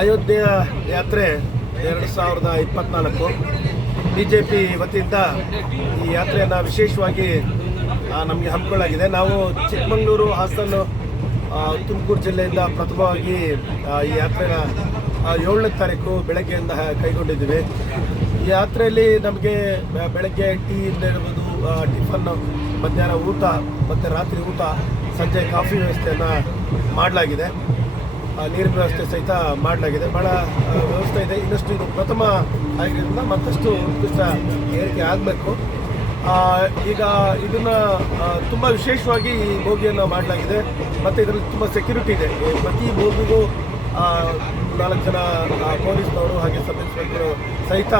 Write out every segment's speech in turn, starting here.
ಅಯೋಧ್ಯೆಯ ಯಾತ್ರೆ ಎರಡು ಸಾವಿರದ ಇಪ್ಪತ್ನಾಲ್ಕು. ಬಿ ಜೆ ಪಿ ವತಿಯಿಂದ ಈ ಯಾತ್ರೆಯನ್ನು ವಿಶೇಷವಾಗಿ ನಮಗೆ ಹಮ್ಮಿಕೊಳ್ಳಾಗಿದೆ ನಾವು ಚಿಕ್ಕಮಗಳೂರು, ಹಾಸನ ತುಮಕೂರು ಜಿಲ್ಲೆಯಿಂದ ಪ್ರಥಮವಾಗಿ ಈ ಯಾತ್ರೆನ ಏಳನೇ ತಾರೀಕು ಬೆಳಗ್ಗೆಯಿಂದ ಕೈಗೊಂಡಿದ್ದೀವಿ. ಈ ಯಾತ್ರೆಯಲ್ಲಿ ನಮಗೆ ಬೆಳಗ್ಗೆ ಟೀ ಇಂದ ಇರ್ಬೋದು ಟಿಫನ್, ಮಧ್ಯಾಹ್ನ ಊಟ, ಮತ್ತು ರಾತ್ರಿ ಊಟ, ಸಂಜೆ ಕಾಫಿ ವ್ಯವಸ್ಥೆಯನ್ನು ಮಾಡಲಾಗಿದೆ. ನೀರಿನ ವ್ಯವಸ್ಥೆ ಸಹಿತ ಮಾಡಲಾಗಿದೆ. ಆ, ವ್ಯವಸ್ಥೆ ಇದೆ. ಇನ್ನಷ್ಟು ಇದು ಪ್ರಥಮ ಆಗಿರೋದ್ರಿಂದ ಮತ್ತಷ್ಟು ಉತ್ಕೃಷ್ಟ ಏರಿಕೆ ಆಗಬೇಕು. ಈಗ ಇದನ್ನ ತುಂಬ ವಿಶೇಷವಾಗಿ ಈ ಬೋಗಿಯನ್ನು ಮಾಡಲಾಗಿದೆ. ಮತ್ತು ಇದರಲ್ಲಿ ತುಂಬ ಸೆಕ್ಯೂರಿಟಿ ಇದೆ. ಪ್ರತಿ ಬೋಗಿಗೂ ನಾಲ್ಕು ಜನ ಪೊಲೀಸ್ನವರು ಹಾಗೆ ಸಬ್ ಇನ್ಸ್ಪೆಕ್ಟರ್ ಸಹಿತ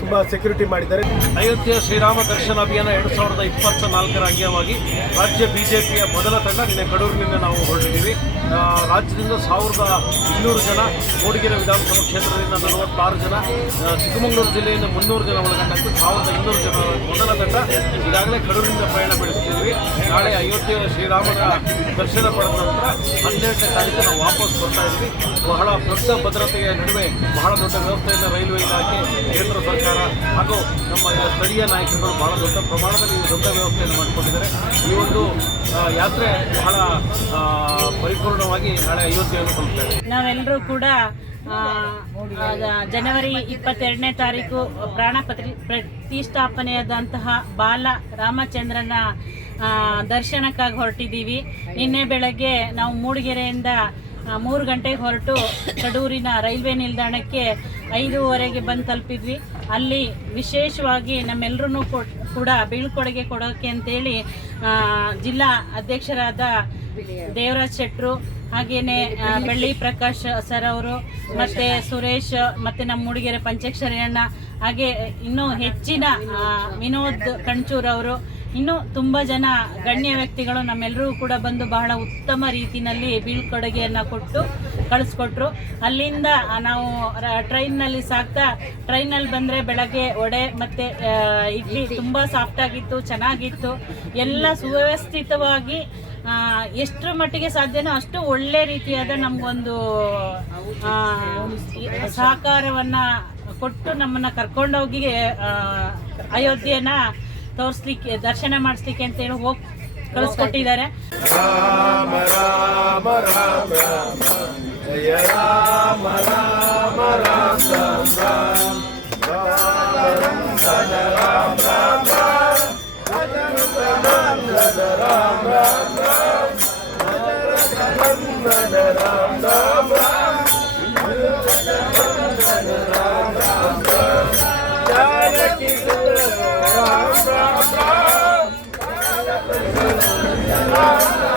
ತುಂಬ ಸೆಕ್ಯೂರಿಟಿ ಮಾಡಿದ್ದಾರೆ. ಅಯೋಧ್ಯೆ ಶ್ರೀರಾಮ ದರ್ಶನ ಅಭಿಯಾನ ಎರಡು ಸಾವಿರದ ಇಪ್ಪತ್ತ ನಾಲ್ಕರ ಅಂಗವಾಗಿ ರಾಜ್ಯ ಬಿಜೆಪಿಯ ಮೊದಲ ತಂಡ ನಿನ್ನೆ ಕಡೂರಿನಿಂದ ನಾವು ಹೊರಟಿದ್ದೀವಿ. ರಾಜ್ಯದಿಂದ ಸಾವಿರದ ಇನ್ನೂರು ಜನ, ಮೂಡಿಗೆರೆ ವಿಧಾನಸಭಾ ಕ್ಷೇತ್ರದಿಂದ ನಲವತ್ತಾರು ಜನ ಚಿಕ್ಕಮಗಳೂರು ಜಿಲ್ಲೆಯಿಂದ ಮುನ್ನೂರು ಜನ ಒಳಗೊಂಡಂತೆ ಸಾವಿರದ ಇನ್ನೂರು ಜನ ಮೊದಲ ತಂಡ ಈಗಾಗಲೇ ಕಡೂರಿನಿಂದ ಪ್ರಯಾಣ ಬೆಳೆಸ್ತಿದ್ದೀವಿ. ನಾಳೆ ಅಯೋಧ್ಯೆ ಶ್ರೀರಾಮನ ದರ್ಶನ ಪಡೆದ ನಂತರ ಹನ್ನೆರಡನೇ ತಾರೀಕು ನಾವು ವಾಪಸ್ ಬರ್ತಾ ಇದ್ವಿ ಬಹಳ ದೊಡ್ಡ ಭದ್ರತೆಯ ನಡುವೆ ಬಹಳ ದೊಡ್ಡ ವ್ಯವಸ್ಥೆಯಿಂದ ರೈಲ್ವೆ ಇಲಾಖೆ, ಕೇಂದ್ರ ಸರ್ಕಾರ ಹಾಗೂ ನಮ್ಮ ಸ್ಥಳೀಯ ನಾಯಕರುಗಳು ಬಹಳ ದೊಡ್ಡ ಪ್ರಮಾಣದಲ್ಲಿ ದೊಡ್ಡ ವ್ಯವಸ್ಥೆಯನ್ನು ಮಾಡಿಕೊಂಡಿದ್ದಾರೆ. ಈ ಒಂದು ಯಾತ್ರೆ ಬಹಳ ಪರಿಪೂರ್ಣವಾಗಿ ನಾಳೆ ಅಯೋಧ್ಯೆಯನ್ನು ನಾವೆಲ್ಲರೂ ಕೂಡ ಜನವರಿ ಇಪ್ಪತ್ತೆರಡನೇ ತಾರೀಕು ಪ್ರಾಣ ಪ್ರತಿ, ಪ್ರತಿಷ್ಠಾಪನೆಯಾದಂತಹ ಬಾಲ ರಾಮಚಂದ್ರನ ದರ್ಶನಕ್ಕಾಗಿ ಹೊರಟಿದ್ದೀವಿ. ನಿನ್ನೆ ಬೆಳಗ್ಗೆ ನಾವು ಮೂಡಿಗೆರೆಯಿಂದ ಮೂರು ಗಂಟೆಗೆ ಹೊರಟು ಕಡೂರಿನ ರೈಲ್ವೆ ನಿಲ್ದಾಣಕ್ಕೆ ಐದೂವರೆಗೆ ಬಂದು ತಲುಪಿದ್ವಿ. ಅಲ್ಲಿ ವಿಶೇಷವಾಗಿ ನಮ್ಮೆಲ್ಲರೂ ಕೂಡ ಬೀಳ್ಕೊಡುಗೆ ಕೊಡೋಕೆ ಅಂತೇಳಿ ಜಿಲ್ಲಾ ಅಧ್ಯಕ್ಷರಾದ ದೇವರಾಜ್ ಶೆಟ್ರು, ಹಾಗೇನೆ ಬೆಳ್ಳಿ ಪ್ರಕಾಶ್ ಸರ್ ಅವರು, ಮತ್ತೆ ಸುರೇಶ್, ಮತ್ತೆ ನಮ್ಮ ಮೂಡಿಗೆರೆ ಪಂಚಾಕ್ಷರಿ ಅಣ್ಣ ಹಾಗೆ ಇನ್ನೂ ಹೆಚ್ಚಿನ ವಿನೋದ್ ಕಣ್ಚೂರ್ ಅವರು ಇನ್ನೂ ತುಂಬ ಜನ ಗಣ್ಯ ವ್ಯಕ್ತಿಗಳು ನಮ್ಮೆಲ್ಲರೂ ಕೂಡ ಬಂದು ಬಹಳ ಉತ್ತಮ ರೀತಿಯಲ್ಲಿ ಬೀಳ್ಕೊಡುಗೆಯನ್ನು ಕೊಟ್ಟು ಕಳಿಸ್ಕೊಟ್ರು. ಅಲ್ಲಿಂದ ನಾವು ಟ್ರೈನ್ನಲ್ಲಿ ಸಾಕ್ತಾ ಟ್ರೈನಲ್ಲಿ ಬಂದರೆ ಬೆಳಗ್ಗೆ ವಡೆ ಮತ್ತು ಇಡ್ಲಿ ತುಂಬ ಸಾಫ್ಟ್ ಆಗಿತ್ತು, ಚೆನ್ನಾಗಿತ್ತು. ಎಲ್ಲ ಸುವ್ಯವಸ್ಥಿತವಾಗಿ ಎಷ್ಟರ ಮಟ್ಟಿಗೆ ಸಾಧ್ಯನೋ ಅಷ್ಟು ಒಳ್ಳೆ ರೀತಿಯಾದ ನಮಗೊಂದು ಸಹಕಾರವನ್ನು ಕೊಟ್ಟು ನಮ್ಮನ್ನ ಕರ್ಕೊಂಡೋಗಿ ಅಯೋಧ್ಯೆನ ತೋರಿಸ್ಲಿಕ್ಕೆ ದರ್ಶನ ಮಾಡಿಸ್ಲಿಕ್ಕೆ ಅಂತೇಳಿ ಹೋಗಿ ಕಳಿಸ್ಕೊಟ್ಟಿದ್ದಾರೆ ರಾಮ ರಾಮ ರಾಮ ರಾಮ ಜಯ ರಾಮ ರಾಮ ರಾಮ ರಾಮ ರಾಮ Yeah.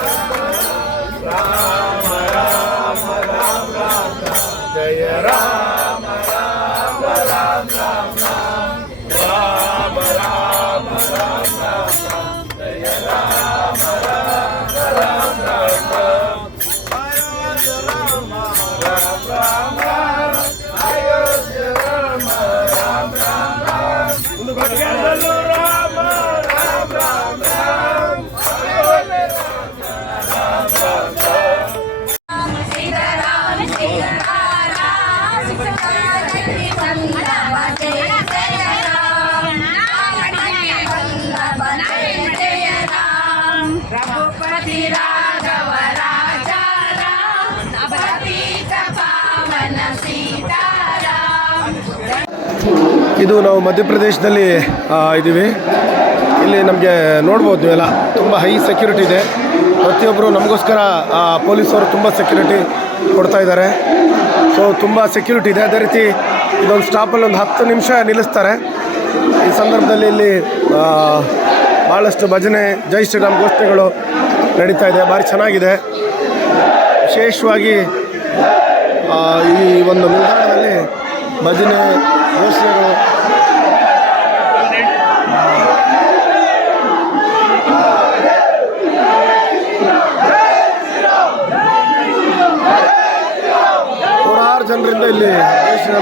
ಇದು ನಾವು ಮಧ್ಯಪ್ರದೇಶದಲ್ಲಿ ಇದ್ದೀವಿ ಇಲ್ಲಿ ನಮಗೆ ನೋಡ್ಬೋದು ನೀವೆಲ್ಲ ತುಂಬ ಹೈ ಸೆಕ್ಯೂರಿಟಿ ಇದೆ. ಪ್ರತಿಯೊಬ್ಬರು ನಮಗೋಸ್ಕರ ಪೊಲೀಸವರು ತುಂಬ ಸೆಕ್ಯೂರಿಟಿ ಕೊಡ್ತಾ ಇದ್ದಾರೆ. ಸೊ ತುಂಬ ಸೆಕ್ಯೂರಿಟಿ ಇದೆ. ಅದೇ ರೀತಿ ಇದೊಂದು ಸ್ಟಾಪಲ್ಲಿ ಒಂದು ಹತ್ತು ನಿಮಿಷ ನಿಲ್ಲಿಸ್ತಾರೆ. ಈ ಸಂದರ್ಭದಲ್ಲಿ ಇಲ್ಲಿ ಭಾಳಷ್ಟು ಭಜನೆ, ಜೈ ಶ್ರೀರಾಮ್ ಘೋಷಣೆಗಳು ನಡೀತಾ ಇದೆ. ಭಾರಿ ಚೆನ್ನಾಗಿದೆ. ವಿಶೇಷವಾಗಿ ಈ ಒಂದು ನಿಲ್ದಾಣದಲ್ಲಿ ಭಜನೆ ಘೋಷಣೆಗಳು. ನೂರಾರು ಜನರಿಂದ ಇಲ್ಲಿ ಘೋಷಣೆ